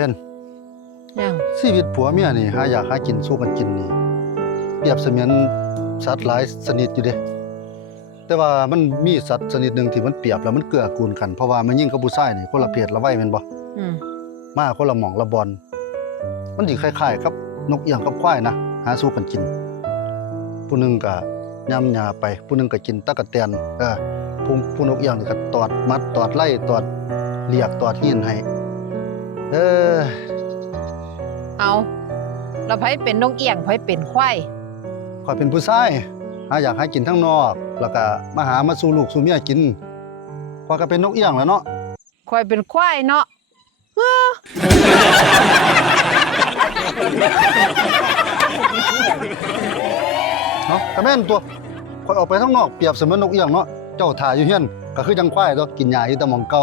พ่นยัง ชีวิตผัวเมียนี่หาอยากหากินสู้กันกินนี่เปรียบเสมือนสัตว์หลายชนิดอยู่เด้แต่ว่ามันมีสัตว์ชนิดหนึ่งที่มันเปรียบแล้วมันเกื้อกูลกันเพราะว่ามันยิ่งกับผู้ชายนี่คนละเพศละวัยแม่นบ่ มาคนละหม่องละบอนมันสิคล้ายๆกับนกเอี้ยงกับควายนะหาสู้กันกินผู้หนึงก็ยำหญ้าไปผู้หนึงก็กินตั๊กแตนผู้นกเอี้ยงนี่ก็ตอดมัดตอดไล่ตอดเรียกตอดหินให้เออ เอาแล้วไผเป็นนกเอี้ยงไผเป็นควาย ข้อยเป็นผู้ชายหาอยากหากินทั้งนอกแล้วก็มาหามาสู่ลูกสู่เมียกินข้อยก็เป็นนกเอี้ยงแหล้วเนาะ ควายเป็นควายเนาะ เนาะก็แม่นตัวข้อยออกไปข้างนอกเปรียบเสมือนนกเอี้ยงเนาะเจ้าถ่าอยู่เฮียนก็คือจังควายตัวกินหญ้าอยู่แต่หม่องเก่า